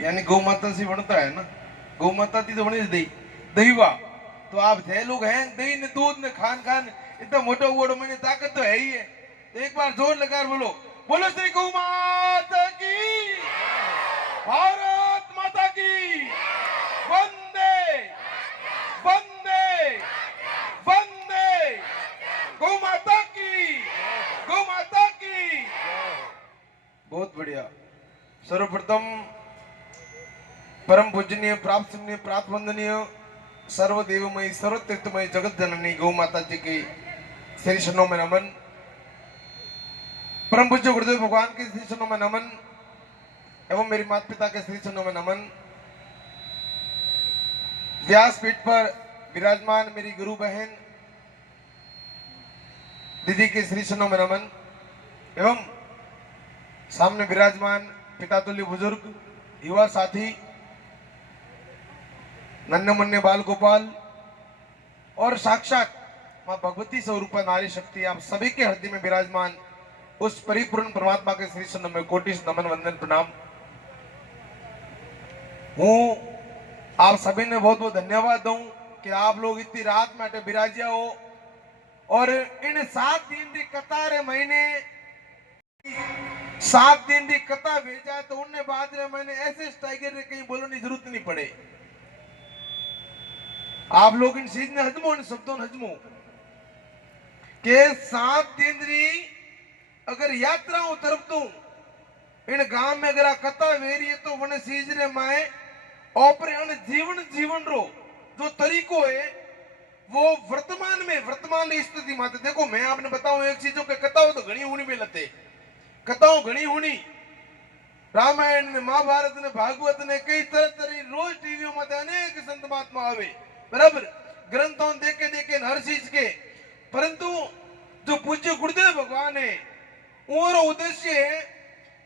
यानी गौ माता से बनता है ना, गौ माता थी तो बनी दही दहीवा। तो आप थे लोग हैं दही ने दूध ने खान खान इतना मोटा वोड़ो मैंने ताकत तो है ही है। तो एक बार जोर लगाकर बोलो, बोलो श्री गौ माता की, भारत माता की, वंदे वंदे वंदे, गौ माता की, गौ माता की। बहुत बढ़िया। सर्वप्रथम परम पूजनीय प्राप्त प्राप्त वंदनीय सर्वदेवमयी सर्वतीर्थमयी जगत जननी गौ माता जी के श्री चरणों में नमन। परम पूज्य गुरुदेव भगवान के श्री चरणों में नमन एवं मेरे माता पिता के श्री चरणों में नमन। व्यासपीठ पर विराजमान मेरी गुरु बहन दीदी के श्री चरणों में नमन एवं सामने विराजमान पिता तुल्य बुजुर्ग युवा साथी नन्हे मुन्ने बाल गोपाल और साक्षात मां भगवती स्वरूपा नारी शक्ति आप सभी के हृदय में विराजमान उस परिपूर्ण परमात्मा के श्री चरणों में कोटि नमन वंदन प्रणाम। हूँ आप सभी ने बहुत बहुत धन्यवाद दूं कि आप लोग इतनी रात में अटे विराजिया हो और इन 7 दिन की कतार महीने 7 दिन की कथा भेजा तो उनने बाद में मैंने ऐसे टाइगर ने कहीं बोलने की जरूरत नहीं पड़े। आप लोग इन चीज ने हजमो इन शब्दों ने हजमो के 7 दिन री अगर यात्राओं तरफ तू इन गांव में अगर कथा वेरी है तो वन चीज रे माए ओपरे अन जीवन जीवन रो जो तरीको है वो वर्तमान स्थिति माते देखो मैं आपने बताऊं एक चीजों के कथाओं तो घनी होनी मिलते कथाओं घनी होनी रामायण ने महाभारत ने भागवत ने कई तरह तरह रोज टीवी में अनेक संत महात्मा आवे बराबर ग्रंथों देखे देखे हर चीज के परंतु जो पूज्य गुरुदेव भगवान है और उद्देश्य है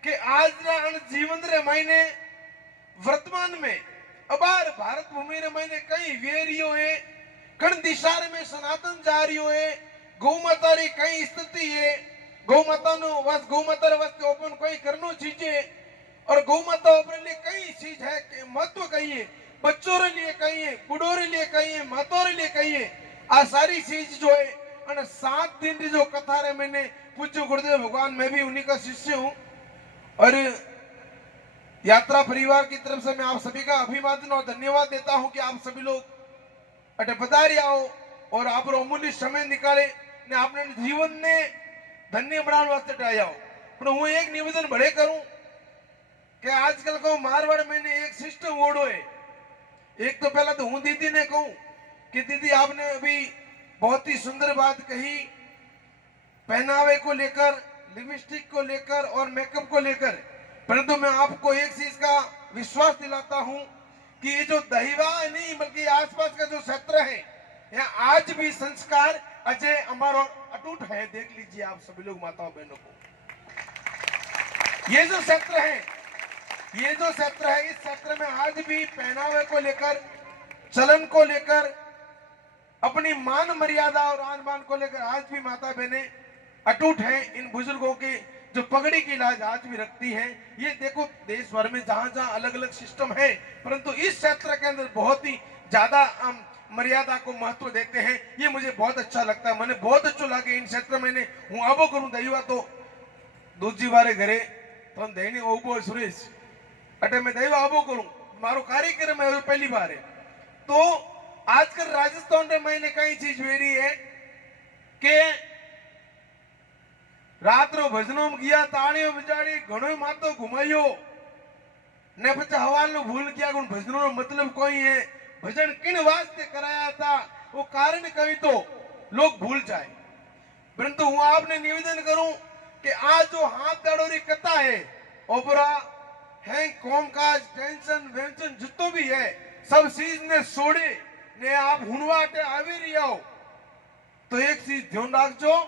कि आज जीवन रे महीने वर्तमान में अबार भारत भूमि रे महीने कई वेरियो है कण दिशा में सनातन जा रही है गौ माता री कई स्थिति है गौ माता नो वस गौ माता रे वस ओपन कोई करनो चीज है और गौ माता अपने लिए कई चीज है कि महत्व कही है बच्चों रे लिए कही है बूढ़ों रे लिए कही है माताओं रे लिए कही है आ सारी चीज जो है और 7 दिन की जो कथा रे मैंने पूज्य गुरुदेव भगवान मैं भी उन्हीं का शिष्य हूं और यात्रा परिवार की तरफ से मैं आप सभी का अभिवादन और धन्यवाद देता हूं कि आप सभी लोग अटे पधारी आओ और आप अमूल्य समय निकाले ने आपने जीवन ने धन्य बनाने वास्ते आया हो पर हूं एक निवेदन बड़े करूं कि आजकल को मारवाड़ मैंने एक सिस्टम ओढ़ो है एक तो पहला तो हूं दीदी ने कहूं कि दीदी आपने अभी बहुत ही सुंदर बात कही पहनावे को लेकर लिपस्टिक को लेकर और मेकअप को लेकर परंतु मैं आपको एक चीज का विश्वास दिलाता हूं कि ये जो दहीवा नहीं बल्कि आसपास का जो क्षेत्र है यहाँ आज भी संस्कार अजय अमर और अटूट है। देख लीजिए आप सभी लोग माताओं बहनों को ये जो क्षेत्र है इस क्षेत्र में आज भी पहनावे को लेकर चलन को लेकर अपनी मान मर्यादा और आन बान को लेकर आज भी माता बहने अटूट है इन बुजुर्गों के जो पगड़ी की लाज आज भी रखती हैं। ये देखो देश भर में जहां जहां अलग अलग सिस्टम है परंतु इस क्षेत्र के अंदर बहुत ही ज्यादा मर्यादा को महत्व देते हैं। ये मुझे बहुत अच्छा लगता है मैंने बहुत अच्छा लगे इन क्षेत्र में हूँ आबो करूं दईवा तो दूसरी बारे घरे तो देने ओबो सुरेश अटे मैं दैव आबो करूं मारो कार्यक्रम है पहली बार है। तो आजकल राजस्थान में मैंने कई चीज वेरी है कि रात रो भजनों में गया ताड़ियों बिजाड़ी घणो मातो घुमायो ने पचा हवाल नो भूल किया गुण भजनों नो मतलब कोई है भजन किन वास्ते कराया था वो कारण कभी तो लोग भूल जाए परंतु हूँ आपने निवेदन करूं कि आज जो हाथ दाड़ोरी कथा है ओपरा है कोमकाज टेंशन वेंशन जितो भी है सब चीज ने छोड़े ने आप हुनवाटे आवी रही हो तो एक चीज ध्यान रखो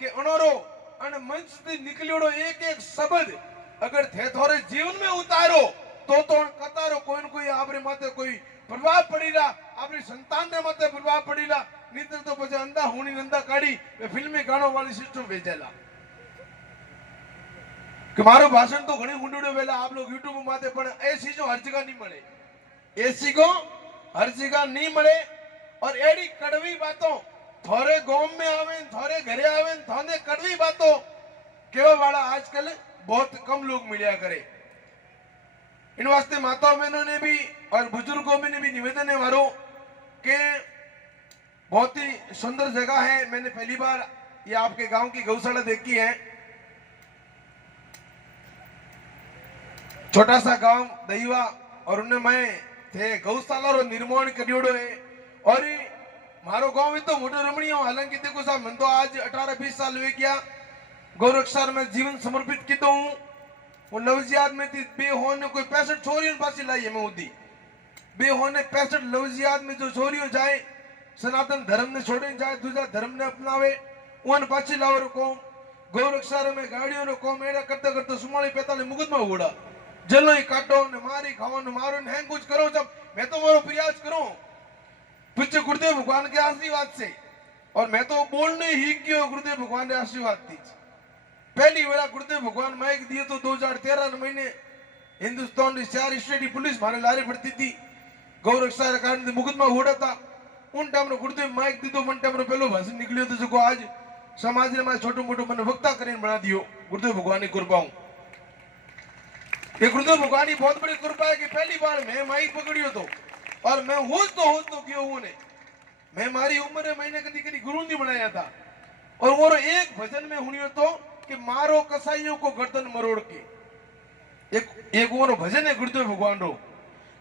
कि अनोरो अन मंच से निकलियोड़ो एक एक शब्द अगर थे थोड़े जीवन में उतारो तो कतारो कोई न कोई आपरे माथे कोई प्रभाव पड़ीला आपरी संतान रे माथे प्रभाव पड़ीला नीतर तो पछे अंधा होनी नंदा काढ़ी फिल्मी गाणो वाली सिस्टम भेजेला कि मारो भाषण तो घणी हुंडुड़ो वेला आप लोग यूट्यूब माते पण ए चीजों हर जगह नहीं मिले, ए चीजों हर जगह नहीं मिले। और एडी कड़वी बातों थोड़े गांव में आवे, थोड़े घरे आवे, थाने कड़वी बातों केवा वाला आजकल बहुत कम लोग मिलिया करे। इन वास्ते माताओं बहनों ने भी और बुजुर्गों में ने भी निवेदन है मारो कि बहुत ही सुंदर जगह है। मैंने पहली बार ये आपके गांव की गौशाला देखी है। छोटा सा गांव दहीवा और उन्हें मैं थे गौशाला रो निर्माण करियोड़ो है। और मारो गांव तो मोटो रमणीय हो। हालांकि देखो साहब मैं तो आज 18-20 साल हुए गया गौरक्षार में जीवन समर्पित की तो हूँ। वो लवजियात में थी बे होने कोई 65 छोरियों पास लाई है मैं उदी बे होने 65 लवजियात में जो छोरियों जाए सनातन धर्म ने छोड़े जाए दूसरा धर्म ने अपनावे उन पाछी लावर को गौरक्षार में गाड़ियों ने को मेरा करते करते सुमाली 45 मुकुट में उड़ा जलो ही काटो ने मारी खाओ ने मारो ने कुछ करो। जब मैं तो मारो प्रयास करूं पूछे गुरुदेव भगवान के आशीर्वाद से और मैं तो बोलने ही क्यों गुरुदेव भगवान ने आशीर्वाद दी। पहली बार गुरुदेव भगवान माइक दिए तो 2013 महीने हिंदुस्तान की 4 स्टेट की पुलिस मारे लारे पड़ती थी गौरक्षा कारण मुकदमा उड़ा था। उन टाइम गुरुदेव माइक दी तो मन टाइम पहलो भाषण निकलियो तो जो आज समाज ने छोटो मोटो मन वक्ता करीने बना दियो। गुरुदेव भगवान की कृपा ये गुरुदेव भगवान की बहुत बड़ी कृपा है कि पहली बार मैं माइक पकड़ियो तो और मैं होश तो क्यों हूं ने मैं मारी उम्र मैंने कभी कभी गुरु नहीं बनाया था। और वो एक भजन में हुनियो तो कि मारो कसाईयों को गर्दन मरोड़ के एक वो भजन है गुरुदेव भगवान रो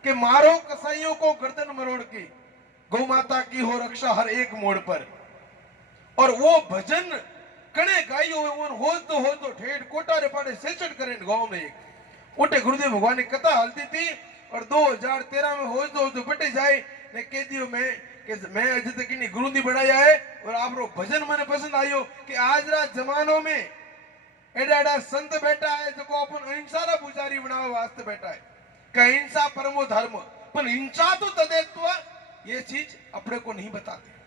कि मारो कसाईयों को गर्दन मरोड़ के गौ माता की हो रक्षा हर एक मोड़ पर। और वो भजन कने गाइयो हो तो ठेठ कोटा रे पाड़े सेचट करें गांव में एक उठे गुरुदेव भगवान की कथा हलती थी। और 2013 में हो तो बटे जाए ने कह दियो मैं अजय तक नहीं गुरु नहीं बनाया है। और आप रो भजन मैंने पसंद आयो कि आज रात जमानों में एडा संत बैठा है जो अपन अहिंसा रा पुजारी बनावे वास्ते बैठा है कि अहिंसा परमो धर्म पर हिंसा तो तदेत्व ये चीज अपने को नहीं बताते।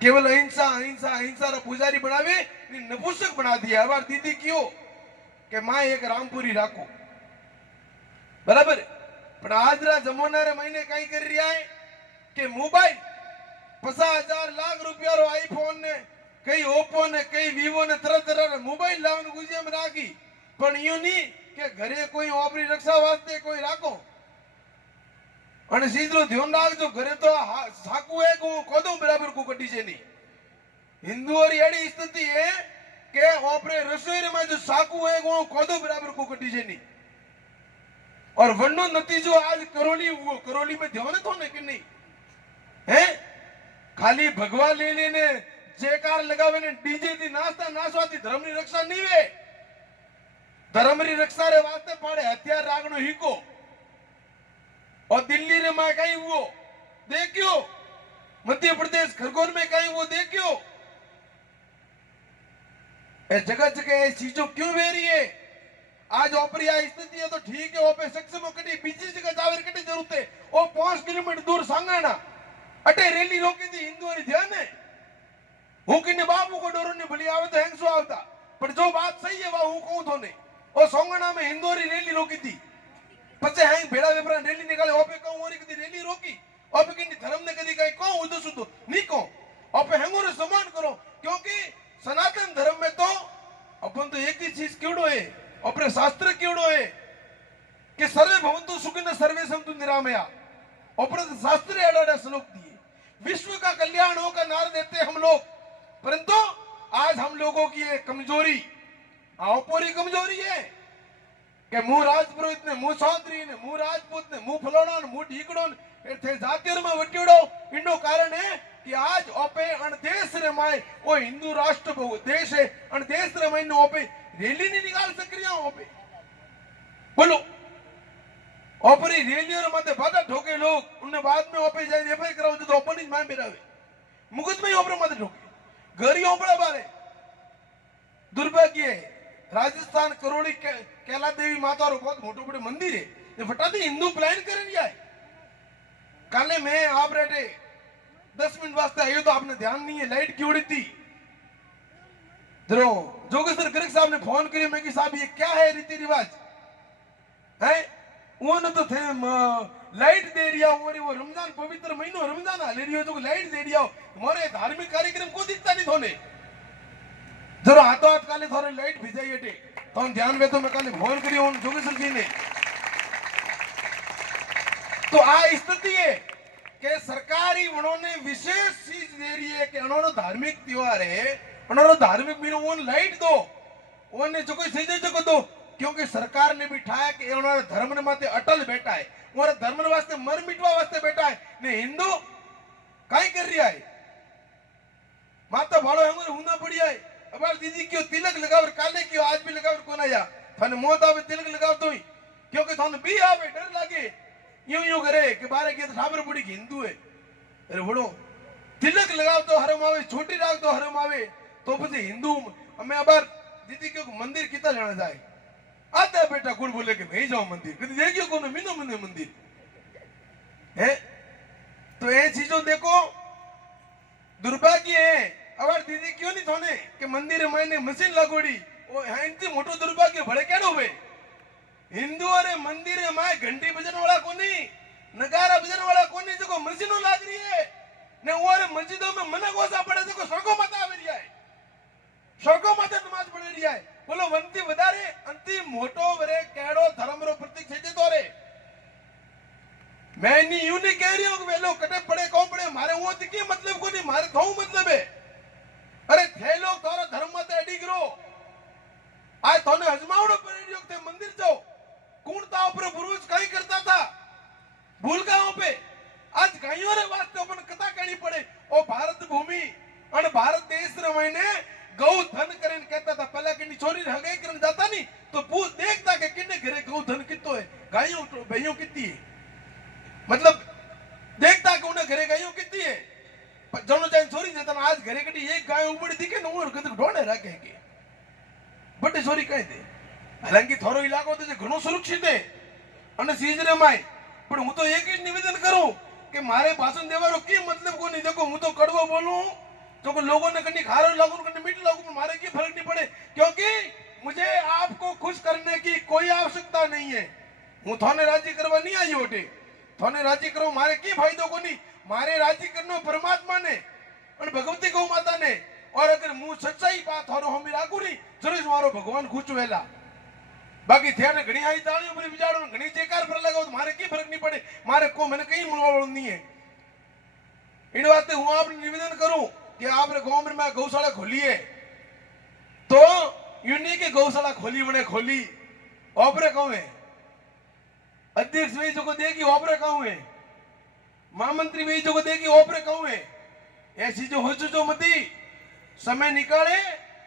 केवल अहिंसा अहिंसा अहिंसा रा पुजारी बनावे नपुंसक बना दिया। हमार दीदी क्यों कि मां एक रामपुरी राखो बराबर। पर आज रा जमाना रे महीने कई कर रिया है कि मोबाइल 50,000 लाख रुपया रो आईफोन ने कई ओप्पो ने कई वीवो ने तरह तरह मोबाइल लावन गुजिया में राखी पण यूं नहीं कि घरे कोई ओपरी रक्षा वास्ते कोई राखो। અને સીધો ધ્યાન રાખજો ઘરે તો સાકુ એક કોદો બરાબર કો કટી છે નહીં। हिंदू और एडी स्थिति है कि ओपरे रसोई में जो साकू है वो कोदो बराबर को कटी है नहीं। और वनो नतीजो आज करोली में ध्यान तो ने कि नहीं है खाली भगवा ले लेने जयकार लगावे ने डीजे दी नाचता नाचवाती धर्म की रक्षा नहीं वे। धर्म की रक्षा रे वास्ते पाड़े हथियार रागनो हिको। और दिल्ली रे में कहीं वो देखियो मध्य प्रदेश खरगोन में कहीं वो देखियो जगह जगह चीजों क्यों वे रही है। आज ओपरी स्थिति है तो ठीक है ओपे सक्षम कटी बीजी जगह जावर कटी जरूरत है। वो 5 किलोमीटर दूर सांगाना अटे रैली रोकी थी हिंदुओं ने ध्यान है हूं किन्ने बाबू को डोरो ने भली आवत हैंसो आवता पर जो बात सही है वह हूं कहूं तो ने और सोंगना में हिंदुओं री रैली रोकी थी पचे हैं भेड़ा वेपरा रैली निकाले ओपे कहूं और कदी रैली रोकी ओपे किन्नी धर्म ने कदी कहीं कहूं उदो सुदो नहीं कहूं ओपे हैंगो रे सम्मान करो क्योंकि सनातन धर्म में तो अपन तो एक ही चीज क्योड़ो है अपने शास्त्र क्योड़ो है कि सर्वे भवन्तु सुखिनः सर्वे सन्तु निरामया। अपने शास्त्र एड़ा श्लोक दिए विश्व का कल्याण हो का नारा देते हम लोग। परंतु आज हम लोगों की ये कमजोरी पूरी कमजोरी है कि मुंह राजपुरोहित ने मुंह चौधरी ने मुंह राजपूत ने मुंह फलोड़ा ने मुंह ढीकड़ो ने जातियों में वट्योड़ो इनो कारण है कि आज ओपे अणदेश रे माए वो हिंदू राष्ट्र देश है अणदेश रे माए ओपे रैली नहीं निकाल सक रही ओपे बोलो ओपरी रैलियों रे माथे बाधा ठोके लोग उन्हें बाद में ओपे जाए एफआई कराओ तो ओपन ही मां बेरावे मुकुट में ओपरे माथे ठोके घरी ओपड़ा बारे। दुर्भाग्य है राजस्थान करोड़ी कैला देवी माता रो बहुत मोटो बड़े मंदिर है ये फटाती हिंदू प्लान कर रही है। काले मैं आप रेटे 10 मिनट वास्ते आयो तो आपने ध्यान नहीं है लाइट क्यों उड़ी थी जरो जोगेश्वर गर्ग साहब ने फोन करी, मैं कि साहब ये क्या है रीति रिवाज है? वो न तो थे लाइट दे रिया वो रमजान पवित्र महीनो रमजान हाले रियो जो लाइट दे रिया मोरे धार्मिक कार्यक्रम को दिखता नहीं थोने जरो हाथों हाथ काले थोड़े लाइट भिजाई अटे तो ध्यान में तो मैं काले फोन करी हूं जोगेश्वर जी ने। तो आ स्थिति है कि सरकारी उन्होंने विशेष चीज दे रही है कि उन्होंने धार्मिक त्योहार है उन्होंने धार्मिक महीनों उन लाइट दो उन्हें जो कोई सही जो दो, क्योंकि सरकार ने भी ठाया कि उन्होंने धर्म ने माते अटल बैठा है और धर्म ने वास्ते मर मिटवा वास्ते बैठा है ने हिंदू काई कर रहा है माता भाड़ो हमारे होना बढ़िया है। अब दीदी क्यों तिलक लगाओ काले क्यों आज भी लगाओ कौन आया थाने मौत आवे तिलक लगाओ तो ही क्योंकि थाने भी आवे डर लागे यूं यूं करे कि बारे के ठाबर बुढ़ी हिंदू है अरे बड़ो तिलक लगाओ तो हरम आवे छोटी राख तो हरम आवे तो फिर हिंदू हमें अबार दीदी क्यों मंदिर कितना जाना जाए आता है बेटा गुड़ बोले कि मैं जाऊं मंदिर कभी देखियो कौन मीनो मने मंदिर है। तो ये चीजों देखो दुर्भाग्य है अब दीदी क्यों नहीं थोने कि मंदिर में मशीन लगोड़ी वो इनसे मोटो दुर्भाग्य भड़े केड़ो वे हिंदू अरे मंदिर में घंटी बजन वाला कोनी नगारा बजन वाला कोनी जो मशीनों लाग रही है ने और मस्जिदों में मना गोसा पड़े जो सड़कों माता आ रही है सड़कों माता नमाज पढ़ रही है बोलो वंती वधारे अंति मोटो वरे केड़ो धर्म रो प्रतीक छे तो रे मैं नहीं यूं नहीं कह रही हूं कि वे लोग कटे पड़े कौन पड़े मारे वो की मतलब को नहीं मारे थो मतलब है अरे थे लोग थारा धर्म मत एडी करो आज थाने हजमावड़ो परेडियो थे मंदिर जाओ कूणता ऊपर पुरुष कहीं करता था भूल गांव पे आज गायों रे वास्ते अपन कथा कहनी पड़े ओ भारत भूमि और भारत देश रे महीने गौ धन करें कहता था पहला कि छोरी हगाई करन जाता नहीं तो पूछ देखता कि किन्ने घरे गौ धन कितो है गायों तो भैयों कितनी है मतलब देखता कि उन्हें घरे गायों कितनी है जनो चाहे छोरी देता ना आज घरे कटी एक गाय उबड़ी दिखे न और कदक ढोंडे रखे के बड़े छोरी कहे दे हालांकि थोरो इलाको तो घणो सुरक्षित है અને सीजरे में पर हूं तो एक ही निवेदन करूं कि मारे भाषण देवारो की मतलब को नहीं देखो हूं तो कड़वो बोलूं तो लोगों ने कहीं खारो लागू कहीं मीठ लागू मारे की फर्क नहीं पड़े क्योंकि मुझे आपको खुश करने की कोई आवश्यकता नहीं है हूं थाने राजी करवा नहीं आई होटे थाने राजी करो मारे की फायदो को नहीं मारे राजी करनो परमात्मा ने और भगवती गौ माता ने और अगर मुंह सच्चाई बात हो हम राखू नहीं जरूर मारो भगवान खुश वेला बाकी थे ने घणी आई तालियों पर विचारो घणी जेकार पर लगाओ तो मारे की फर्क नहीं पड़े मारे को मैंने कहीं मनवाड़ो नहीं है इन वास्ते हूं आपने निवेदन करूं कि आपने गांव में गौशाला खोली है तो यूनिक की गौशाला खोली बने खोली ओपरे कहूं है अध्यक्ष वही जो को देगी ओपरे कहूं है महामंत्री वही जो को देगी ओपरे कहूं है ऐसी जो हो जो मती समय निकाले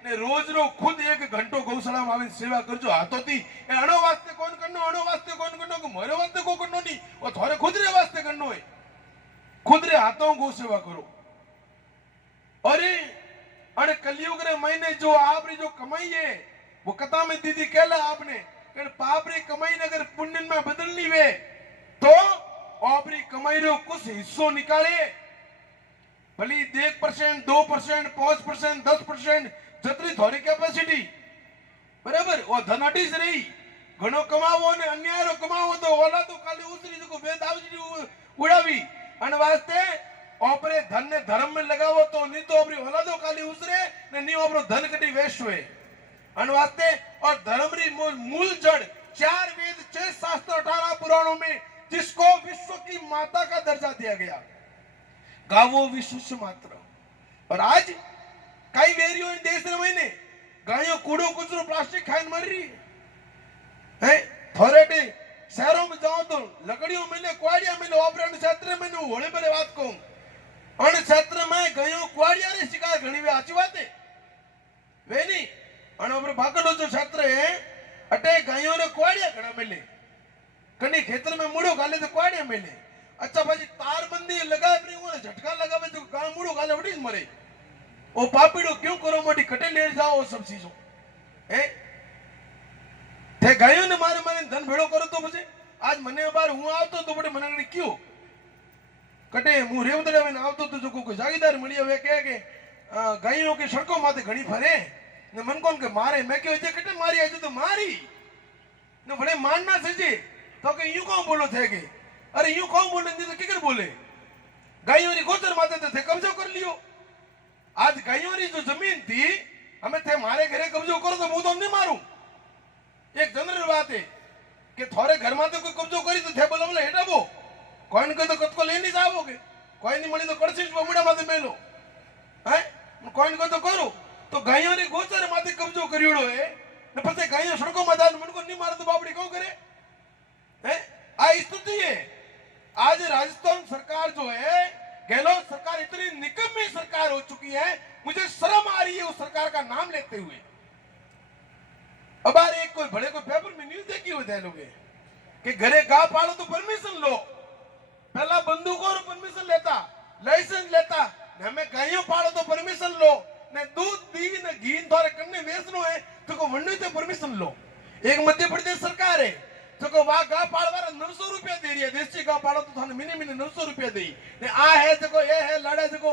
ने रोज रो खुद एक घंटो गौशाला में आवीने सेवा करजो हाथों थी अणो वास्ते कौन करनो अणो वास्ते कौन करनो को मोरे वास्ते को करनो नहीं वो थारे खुद रे वास्ते करनो है खुद रे हाथों गौ सेवा करो। अरे अरे कलयुग रे महीने जो आपरी जो कमाई है वो कथा में दीदी कहला आपने कि पाप री कमाई ने अगर पुण्य में बदलनी वे तो आपरी कमाई रो कुछ हिस्सों निकाले भली 1%, 2%, 5%, 10% जतरी थोड़ी कैपेसिटी बराबर वो धन अटीज रही घणो कमावो ने अन्याय रो कमावो तो ओला तो काले उसरी जो वेद आवजी उड़ावी अन वास्ते ओपरे धन ने धर्म में लगावो तो नहीं तो अपनी औलादो काली उसरे ने नहीं ओपरो धन कटी वेस्ट हुए अन वास्ते और धर्म री मूल जड़ 4 वेद 6 शास्त्र 18 पुराणों में जिसको विश्व की माता का दर्जा दिया गया गावो विश्व से मात्र और आज कई वेरियो इन देश में गायों कूड़ो कुचरो प्लास्टिक खाइन मर रही है थोड़े शहरों में जाओ तो लकड़ियों मिले कुआड़िया मिले ऑपरेशन क्षेत्र में होले परे बात कहूं अन क्षेत्र में गयो कुआड़िया रे शिकार घणी वे आची बात है वे नहीं अन ऊपर भागड़ो जो क्षेत्र है अटे गयो रे कुआड़िया घणा मिले कनी खेतर में मुड़ो गाले तो कुआड़िया मिले अच्छा भाई तारबंदी लगाए पर वो झटका लगावे तो गांव मुड़ो गाले उड़ी मरे ओ पापीड़ो क्यों करो मोटी कटे ले जाओ सब चीजों हैं थे गयो ने मारे मारे धन भेड़ो करो तो मुझे आज मने बार हूं आवतो तो बड़े मनगणी क्यों कटे मु रेवदड़े में आवतो तो जो कोई जागीदार मळियो वे कहे के गायों के सड़कों माथे घणी फरे ने मन कोन के मारे मैं के वजह कटे मारी आज तो मारी ने बड़े मानना सजे तो के यूं कौन बोलो थे के अरे यूं कौन बोले नहीं तो किकर बोले गायों री गोचर माते थे कब्जो कर लियो आज गायों री जो जमीन थी हमें थे मारे घरे कब्जो करो तो मुंह तो नहीं मारूं एक जनरल बात है कि थोड़े घर में तो कोई कब्जो करी तो थे बोलो बोले हेटा वो कोई को तो कत को ले नहीं जाओगे कोई नहीं मनी तो कड़सीज बमुड़ा माते मेलो हैं कोई को तो करो तो गायों री गोचर माते कब्जो करियोड़ो है ने पछे गायों सड़कों में दान मन को नहीं मारे तो बापड़ी क्यों करे हैं आ स्थिति है आज राजस्थान सरकार जो है गहलोत सरकार इतनी निकम्मी सरकार हो चुकी है मुझे शर्म आ रही है उस सरकार का नाम लेते हुए अब एक कोई बड़े कोई पेपर में न्यूज देखी हुई थे लोग कि घरे गाय पालो तो परमिशन लो पहला बंदूक और परमिशन लेता लाइसेंस लेता हमें गायों पालो तो परमिशन लो ने दूध दी ने घी थोड़े कन्ने बेचनो है तो को वंडी तो परमिशन लो एक मध्य प्रदेश सरकार है तो को वा गाय पालवारा 900 रुपया दे रही है देसी गाय पालो तो थाने महीने महीने 900 रुपया दे ने आ है देखो ये है लड़ा देखो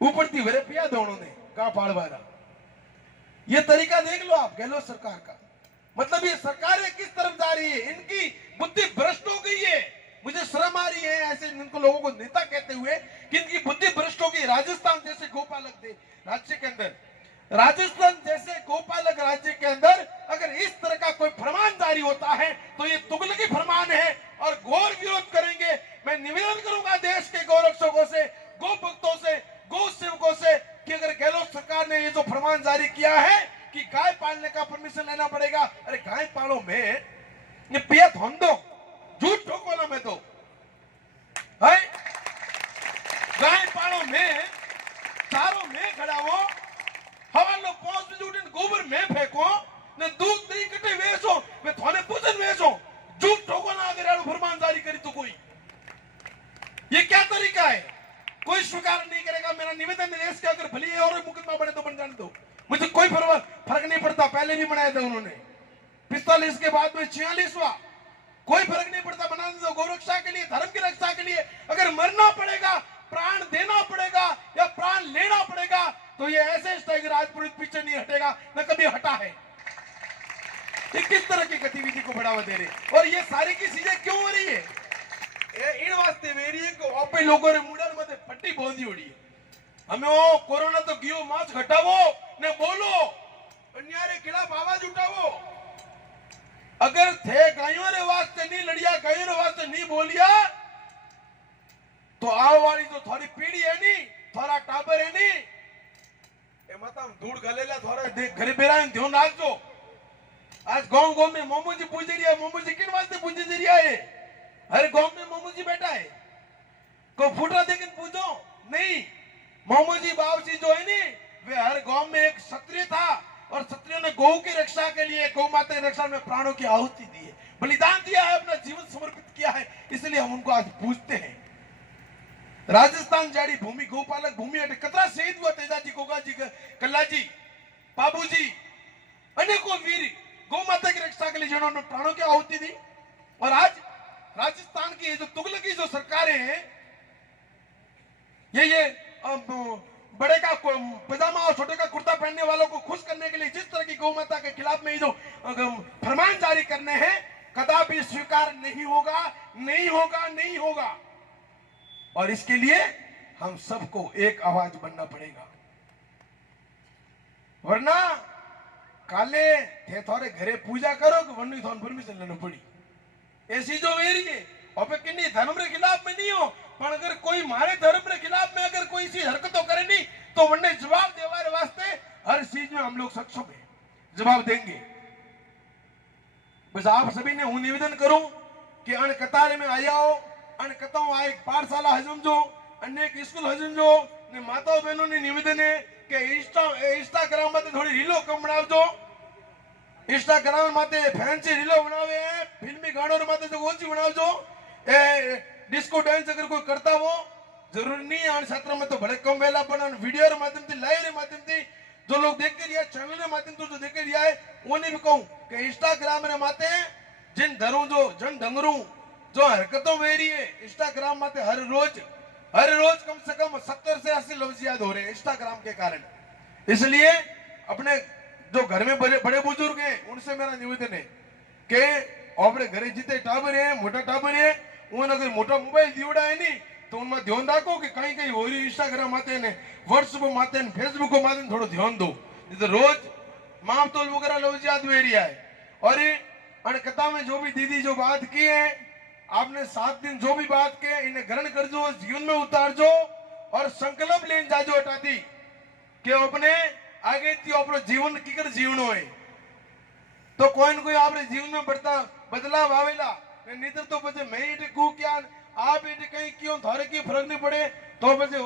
ऊपर थी वरे पिया दोनों ने गाय पालवारा ये तरीका देख लो आप गहलोत सरकार का मतलब ये सरकार किस तरफ जा रही है इनकी बुद्धि भ्रष्ट हो गई है मुझे शर्म आ रही है ऐसे इनको लोगों को नेता कहते हुए कि इनकी बुद्धि भ्रष्ट हो गई राजस्थान जैसे गोपालक दे राज्य के अंदर राजस्थान जैसे गोपालक राज्य के अंदर अगर इस तरह का कोई फरमान जारी होता है तो ये तुगलकी फरमान है और घोर विरोध करेंगे मैं निवेदन करूंगा देश के गौरक्षकों से गो भक्तों से गौ सेवकों से कि अगर गहलोत सरकार ने ये जो फरमान जारी किया है कि गाय पालने का परमिशन लेना पड़ेगा अरे गाय पालो में ये पिया धोन दो झूठ ठोको ना मैं तो है गाय पालो में चारों में खड़ा हो हवा लो पहुंच भी उठे गोबर में फेंको ने दूध दही कटे वेचो मैं थोने पूजन वेचो झूठ ठोको ना अगर यार फरमान जारी करी तो कोई ये क्या तरीका है कोई स्वीकार नहीं करेगा मेरा निवेदन है देश के अगर भले और मुकदमा बने तो बन जाने दो मुझे कोई फर्क नहीं पड़ता पहले भी बनाया था उन्होंने 45 के बाद में 46वां कोई फर्क नहीं पड़ता बनाने दो गौरक्षा के लिए धर्म की रक्षा के लिए अगर मरना पड़ेगा प्राण देना पड़ेगा या प्राण लेना पड़ेगा तो ये ऐसे टाइगर राजपुरोहित पीछे नहीं हटेगा न कभी हटा है ये किस तरह की गतिविधि को बढ़ावा दे रहे और ये सारी की चीजें क्यों हो रही है इन वास्ते वेरी है कि आपे लोगों ने मुंडर में पट्टी बांधी उड़ी है हमें वो कोरोना तो गियो मास्क हटावो ने बोलो अन्याय के खिलाफ आवाज उठावो अगर थे गायों रे वास्ते नहीं लड़िया गायों रे वास्ते नहीं बोलिया तो आव वाली जो थोड़ी पीढ़ी है नी थोड़ा टाबर है नी ए मतलब धूड़ गलेला थोड़ा घरे बेरा ध्यान रखजो आज गांव गांव में मोमो जी पूछ रही है मोमो जी किन वास्ते पूछ रही है हर गांव में मोमो जी बैठा है को फूटा देकर पूछो नहीं मोमो जी बाबू जी जो है नी वे हर गांव में एक क्षत्रिय था और क्षत्रियों ने गौ की रक्षा के लिए गौ माता की रक्षा में प्राणों की आहुति दी है बलिदान दिया है अपना जीवन समर्पित किया है इसलिए हम उनको आज पूछते हैं राजस्थान जाड़ी भूमि गोपालक भूमि अटे कतरा शहीद हुआ तेजाजी गोगाजी कल्लाजी बाबूजी अनेकों वीर गौ माता की रक्षा के लिए जिन्होंने प्राणों की आहुति दी और आज राजस्थान की जो तुगलकी जो सरकारें हैं ये बड़े का पजामा और छोटे का कुर्ता पहनने वालों को खुश करने के लिए जिस तरह की गौ माता के खिलाफ में जो फरमान जारी करने हैं कदापि स्वीकार नहीं होगा नहीं होगा नहीं होगा और इसके लिए हम सबको एक आवाज बनना पड़ेगा वरना काले थे थोड़े घरे पूजा करो कि वरना थोड़ा परमिशन लेना पड़ी ऐसी जो वेरी है और पे किन्नी धर्म के खिलाफ में नहीं हो पर अगर कोई मारे धर्म के खिलाफ में अगर कोई सी हरकतों करे नहीं तो वरने जवाब देवारे वास्ते हर चीज में हम लोग सक्षम है जवाब देंगे बस आप सभी ने हूं निवेदन करूं कि अन कतार में आया हो अन कताओं आए पाठशाला हजम जो अनेक स्कूल हजम जो ने माताओं बहनों ने निवेदन है कि इंस्टाग्राम में थोड़ी रीलो कम बनावजो इंस्टाग्राम माते फैंसी रीलो बनावे फिल्मी गानों माते जो ओછી बनावजो ए डिस्को डांस अगर कोई करता हो जरूरी नहीं है छात्र में तो बड़े कम वेला पण वीडियो के माध्यम से लाइव के माध्यम से जो लोग देख के लिया चैनल के माध्यम से जो देख के लिया है उन्हें भी कहूं कि इंस्टाग्राम रे माते जिन धरू जो जन डंगरू जो हरकतों वेरी है इंस्टाग्राम माते हर रोज कम से कम 70 से 80 लफ्ज याद हो रहे हैं इंस्टाग्राम के कारण इसलिए अपने जो घर में बड़े बड़े बुजुर्ग हैं उनसे मेरा निवेदन है कि अपने घरे जितने टाबर है मोटा टाबर है उन अगर मोटा मोबाइल दिवड़ा है नहीं तो उनमें ध्यान रखो कि कहीं कहीं हो रही इंस्टाग्राम आते हैं व्हाट्सएप आते हैं फेसबुक आते हैं थोड़ा ध्यान दो नहीं तो रोज माप तोल वगैरह लोग याद वेरिया है और अन कथा में जो भी दीदी जो बात की है आपने 7 दिन जो भी बात की इन्हें ग्रहण कर जो जीवन में उतार जो और संकल्प लेन जाजो हटा दी कि अपने आगे थी अपना जीवन की कर जीवनो है तो कोई न कोई आपने जीवन में बढ़ता बदलाव आवेला नहीं तो पछे मैं ये कहूं क्या आप ये कहीं क्यों थारे की फर्क नहीं पड़े तो पछे